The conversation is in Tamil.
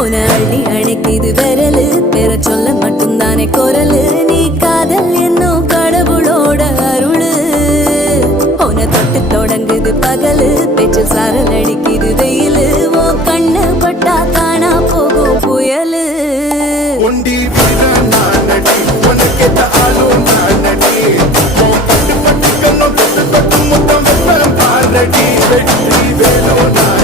உன அள்ளி அணைக்குது விரலு பெற சொல்ல மட்டும்தானே குரலு நீ காதல் என்னும் கடவுளோட அருளு உன தொட்டு தொடங்குது பகலு பேச்சு சாரல் அடிக்குது வெயிலு ஓ கண்ணு பட்டா காணா போகும் புயலு ஒண்டி வீரன் நானடி உனக்கேத்த ஆளும் நானடி பட்டு பட்டு கண்ணம் தொட்டு தொட்டு முத்தம் வெப்பம் பாரடி வெற்றி வேலோ நான்